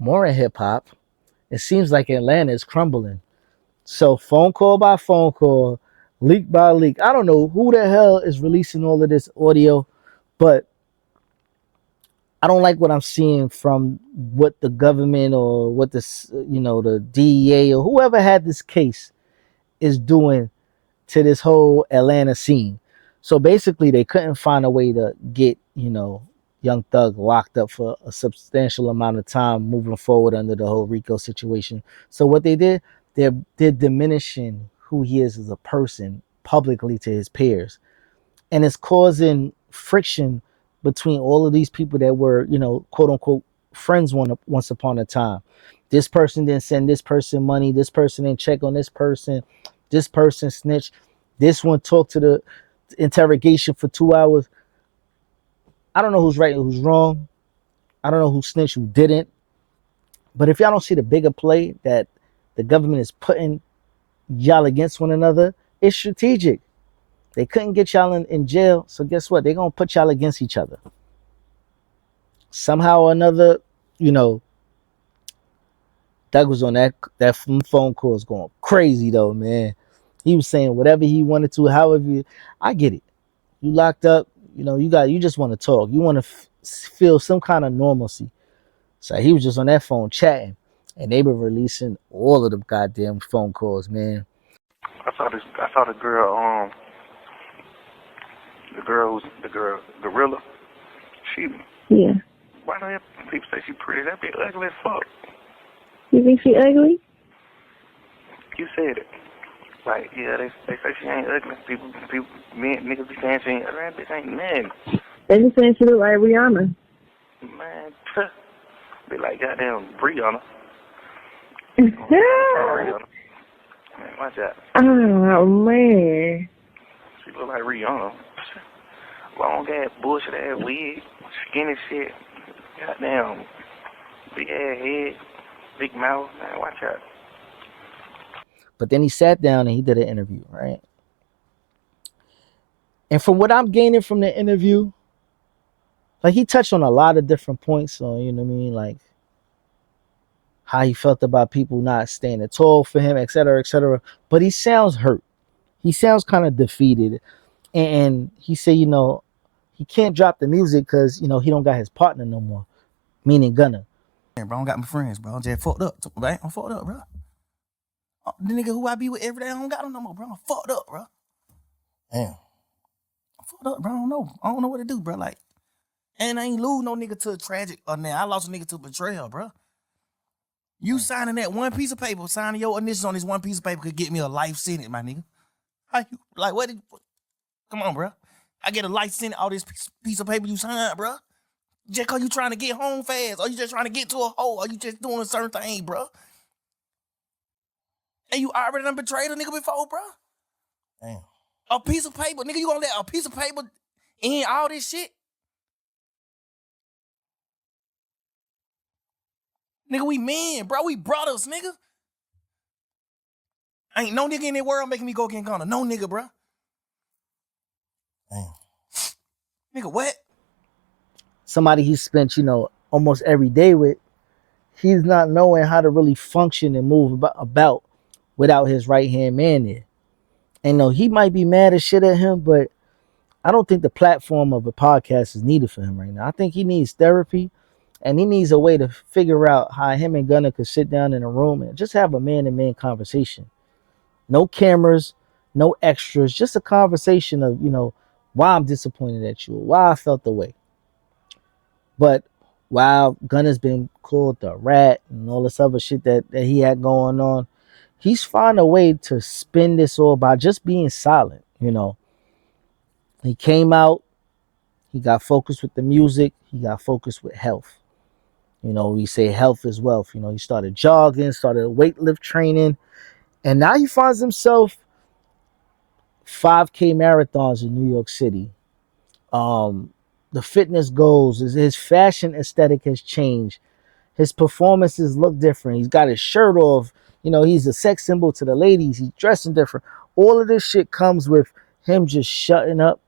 more in hip hop. It seems like Atlanta is crumbling. So phone call by phone call, leak by leak. I don't know who the hell is releasing all of this audio, but I don't like what I'm seeing from what the government or what the DEA or whoever had this case is doing to this whole Atlanta scene. So basically, they couldn't find a way to get Young Thug locked up for a substantial amount of time moving forward under the whole Rico situation. So what they did, they're diminishing who he is as a person publicly to his peers, and it's causing friction between all of these people that were, quote unquote, friends once upon a time. This person didn't send this person money. This person didn't check on this person. This person snitched. This one talked to the interrogation for 2 hours. I don't know who's right and who's wrong. I don't know who snitched, who didn't. But if y'all don't see the bigger play that the government is putting y'all against one another, it's strategic. They couldn't get y'all in jail, so guess what? They're going to put y'all against each other. Somehow or another, Doug was on that phone call is going crazy, though, man. He was saying whatever he wanted to, however. I get it. You locked up, you just want to talk. You want to feel some kind of normalcy. So he was just on that phone chatting, and they were releasing all of them goddamn phone calls, man. I saw the girl, the girl, Gorilla. Yeah. Why do people say she pretty? That be ugly as fuck. You think she ugly? You said it. Like, yeah, they say she ain't ugly. People, niggas be saying she ain't ugly. That bitch ain't nothing. They just saying she look like Rihanna. Man, be like goddamn Rihanna. Rihanna. Man, watch out. Oh, man. She look like Rihanna. Long ass, bullshit ass wig, skinny shit. Goddamn, big ass head, big mouth. Man, watch out. But then he sat down and he did an interview, right? And from what I'm gaining from the interview, like he touched on a lot of different points on, you know what I mean? Like how he felt about people not standing tall for him, et cetera, et cetera. But he sounds hurt. He sounds kind of defeated. And he said, he can't drop the music because, he don't got his partner no more, meaning Gunna. Yeah, bro, I don't got my friends, bro. I'm just fucked up, man. I'm fucked up, bro. The nigga who I be with every day, I don't got him no more, bro. I'm fucked up, bro. Damn. I'm fucked up, bro. I don't know what to do, bro. Like, and I ain't lose no nigga to a tragic, or now I lost a nigga to betrayal, bro. You signing that one piece of paper, signing your initials on this one piece of paper could get me a life sentence, my nigga. How you, like, come on, bro. I get a life sentence, all this piece of paper you signed, bro. Just cause you trying to get home fast, or you just trying to get to a hole, or you just doing a certain thing, bro. And you already done betrayed a nigga before, bro. Damn. A piece of paper, nigga, you gonna let a piece of paper in all this shit? Nigga, we men, bro. We brothers, nigga. Ain't no nigga in the world making me go get Gunna. No nigga, bro. Damn. Nigga, what? Somebody he spent, almost every day with, he's not knowing how to really function and move about without his right-hand man there. And he might be mad as shit at him, but I don't think the platform of a podcast is needed for him right now. I think he needs therapy, and he needs a way to figure out how him and Gunna could sit down in a room and just have a man-to-man conversation. No cameras, no extras, just a conversation of, why I'm disappointed at you, why I felt the way. But while Gunna's been called the rat and all this other shit that he had going on, he's found a way to spin this all by just being silent, He came out, he got focused with the music, he got focused with health. We say health is wealth. He started jogging, started weightlift training, and now he finds himself 5K marathons in New York City. The fitness goals, his fashion aesthetic has changed. His performances look different. He's got his shirt off. He's a sex symbol to the ladies. He's dressing different. All of this shit comes with him just shutting up,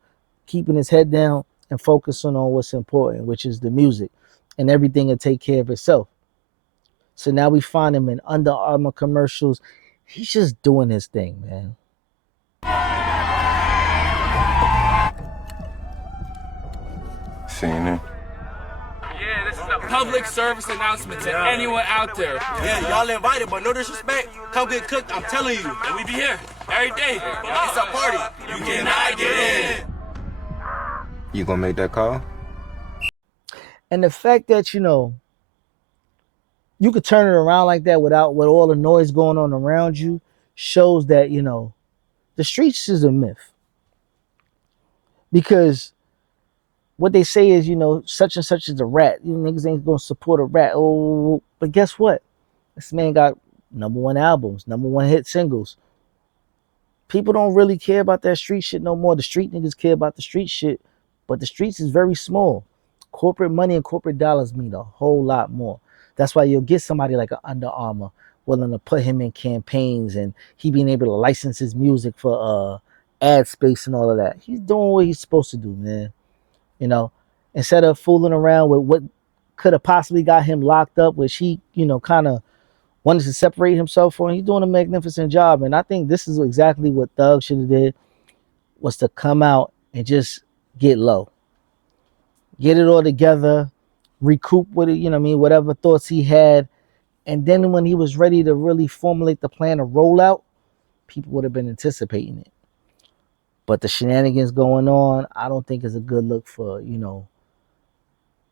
keeping his head down, and focusing on what's important, which is the music. And everything will take care of itself. So now we find him in Under Armour commercials. He's just doing his thing, man. Seeing it. Yeah, this is a public service announcement to anyone out there. Yeah, y'all invited, but no disrespect. Come get cooked, I'm telling you. And we be here every day. It's a party. You cannot get in. You gonna make that call? And the fact that, you know, you could turn it around like that with all the noise going on around you shows that, you know, the streets is a myth. Because what they say is, you know, such and such is a rat. You niggas ain't gonna support a rat. Oh, but guess what? This man got #1 albums, #1 hit singles. People don't really care about that street shit no more. The street niggas care about the street shit, but the streets is very small. Corporate money and corporate dollars mean a whole lot more. That's why you'll get somebody like an Under Armour willing to put him in campaigns and he being able to license his music for ad space and all of that. He's doing what he's supposed to do, man. You know, instead of fooling around with what could have possibly got him locked up, which he, you know, kind of wanted to separate himself from. He's doing a magnificent job. And I think this is exactly what Thug should have did, was to come out and just get low. Get it all together, recoup with it, you know what I mean, whatever thoughts he had. And then when he was ready to really formulate the plan of rollout, people would have been anticipating it. But the shenanigans going on, I don't think is a good look for, you know,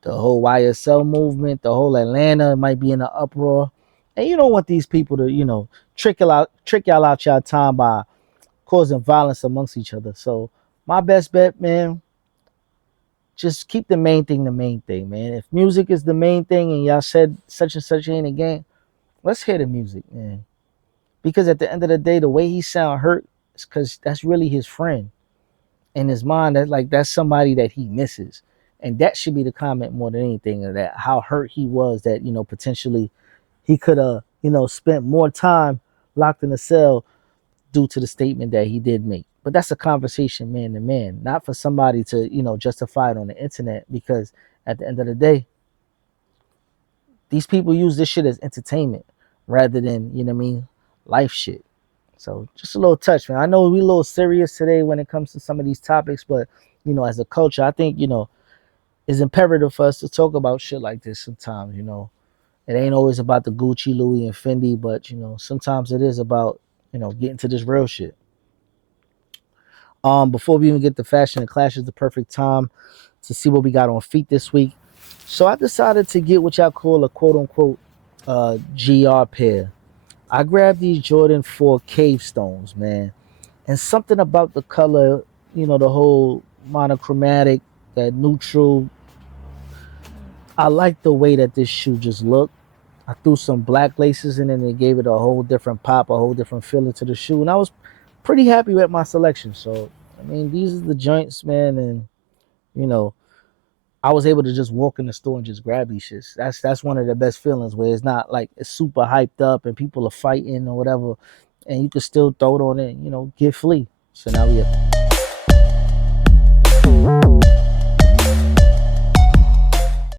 the whole YSL movement, the whole Atlanta might be in an uproar. And you don't want these people to, you know, trick y'all out y'all time by causing violence amongst each other. So my best bet, man, just keep the main thing, man. If music is the main thing and y'all said such and such ain't a game, let's hear the music, man. Because at the end of the day, the way he sound hurt is because that's really his friend. In his mind, that's somebody that he misses. And that should be the comment more than anything, of that how hurt he was that, you know, potentially he could have, you know, spent more time locked in a cell due to the statement that he did make. But that's a conversation man to man, not for somebody to, you know, justify it on the internet, because at the end of the day, these people use this shit as entertainment rather than, you know what I mean, life shit. So just a little touch, man. I know we're a little serious today when it comes to some of these topics, but, you know, as a culture, I think, you know, it's imperative for us to talk about shit like this sometimes, you know. It ain't always about the Gucci, Louis, and Fendi, but, you know, sometimes it is about, you know, getting to this real shit. Before we even get to fashion and clash, is the perfect time to see what we got on feet this week. So I decided to get what y'all call a quote-unquote GR pair. I grabbed these Jordan 4 Cave Stones, man. And something about the color, you know, the whole monochromatic, that neutral. I like the way that this shoe just looked. I threw some black laces in it and it gave it a whole different pop, a whole different feeling to the shoe. And I was pretty happy with my selection. So, I mean, these are the joints, man. And, you know, I was able to just walk in the store and just grab these shits. That's one of the best feelings, where it's not like it's super hyped up and people are fighting or whatever, and you can still throw it on it, you know, get free. So now we have